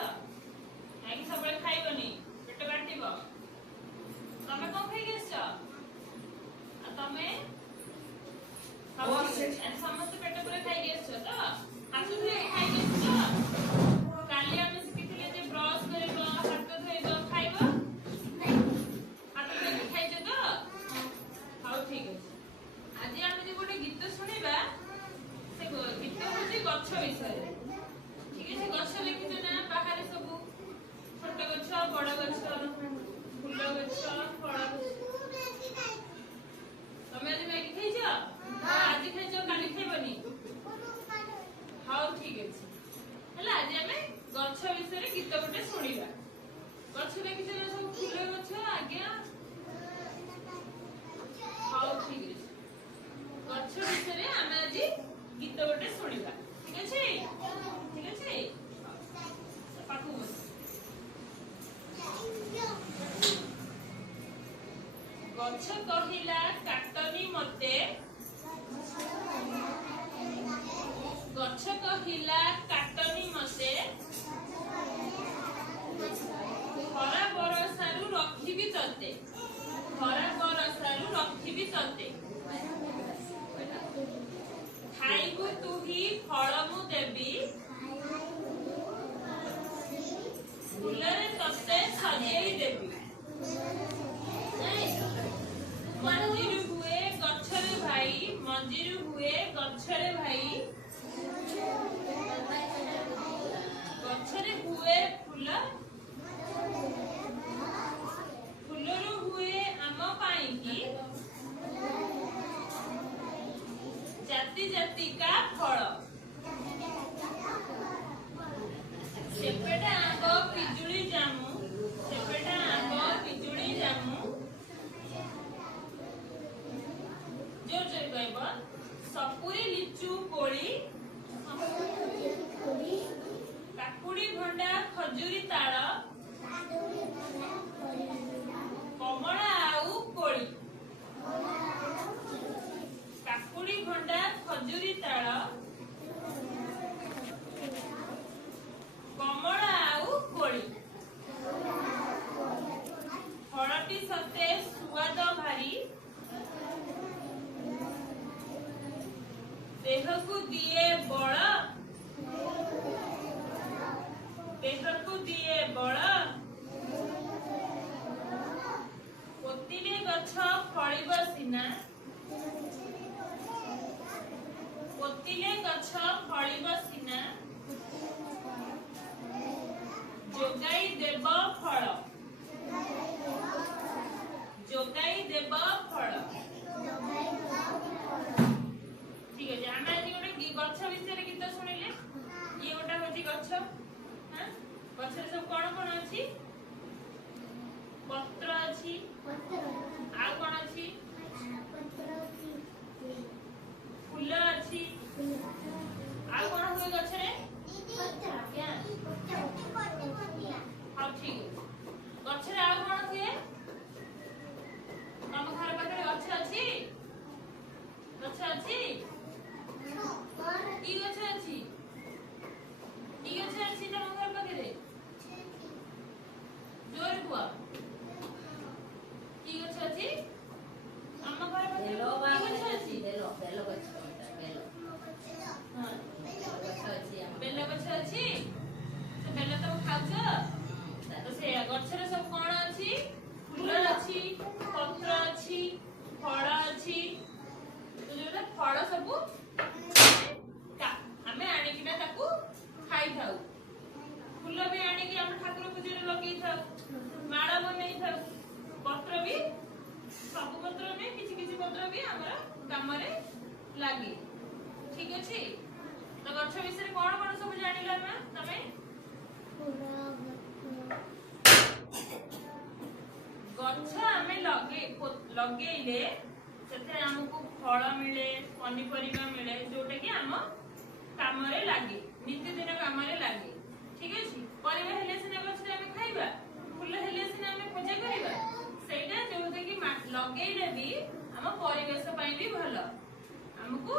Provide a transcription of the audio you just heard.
Maggi सब खाइबनी पेट काटिब तमे कौन खाई तमे समस्त पेट पूरा खाई तो हाथ धोई खाई तो काली आम शिखी ब्रश कर हाथ धोब खाइब हाथ धोई खाइछ तो हाँ ठीक अच्छे आज आम जो गोटे गीत शुणा से गीत हूँ गछ विषय ठीक है गछ देखिछ ना बाहर सब छोट गछ बड़ गछ फूल गछ फल तमे आज मैगी खाइछ आज खाइछ काली खाइबनी हाँ ठीक अच्छे आज आम गछ विषय गीत गोटे शुणा गछ देखिछ ना सब फूल गछ आज्ञा हाँ ठीक अच्छे गछ विषय आम आज गीत गोटे शुणा ठीक अच्छे पाखु गछ कहिला काटनी मते गछ कहिला काटनी मते खरा बरसारू रखिबी तते खरा बरसारू रखिबी तते खाइबु तुही फल मु देबी फूलरे तते सजेई देबी मंजीरु हुए गछरे भाई मंजीरु हुए गछरे भाई गछरे हुए फूल फूलरु हुए आम पाई की जाति जाति का फल सेपेटा आंब पिजुली जामु सेपेटा आंब पिजुली जामु जोर जोर कहब सपुरी लिचु कोली काकुड़ी भंडा खजुरी ताल कमला आउ कोली काकुड़ी भंडा खजुरी ताल कमला आउ कोली फलटी सते सुआद भारी देहकु दिए बल देहकु दिए बल पोतिले गछ फलिब सिना पोतिले गछ फलिब सिना जोगाई देब फल जोगाई देब फल ठीक है आम आज गोटे गछ विषय गीत शुणिले ये गोटे हूँ गछ गछरे सब कौन कौन अच्छी पत्र अच्छी आ कौन अच्छी फूल अच्छी आ कौन हुए गछरे हाँ ठीक है गछरे आ कौन हुए तुम घर पाखे गछ अच्छी गछ अच्छी की गछ अच्छी की गछ अच्छी तुम घर पाखे जोर कुआ की गछ अच्छी तुम घर पाखे की गछ अच्छी बेलो गछ हां बेलो गछ अच्छी तो बेलो तुम खाउछ तो से गछरे सब कोन अच्छी फूल अच्छी पत्र अच्छी फल अच्छी तो जो फल सब आमे आनिकिना ताकू खाई थाउ फूल भी आनिकी हम ठाकुर पूजा रे लगे थाउ माला बनै थाउ पत्र भी सब पत्र में किछि किछि पत्र भी हमरा काम रे लागे ठीक अछि तो गछ विषय कोन कोन सब जानिला ना तमे गछ आमे लगेइले सेते हमको फल मिले पनीपरिबा मिले जोटा कि आम काम रे लागे नित्य दिन काम रे लागे ठीक अछि परिबा हेले सिना गछ रे आमे खाइबा फूल हेले सिना आमे पूजा करिबा सेटा जोटा कि लगेइले भी हम परिवेश पई भी भलो हमको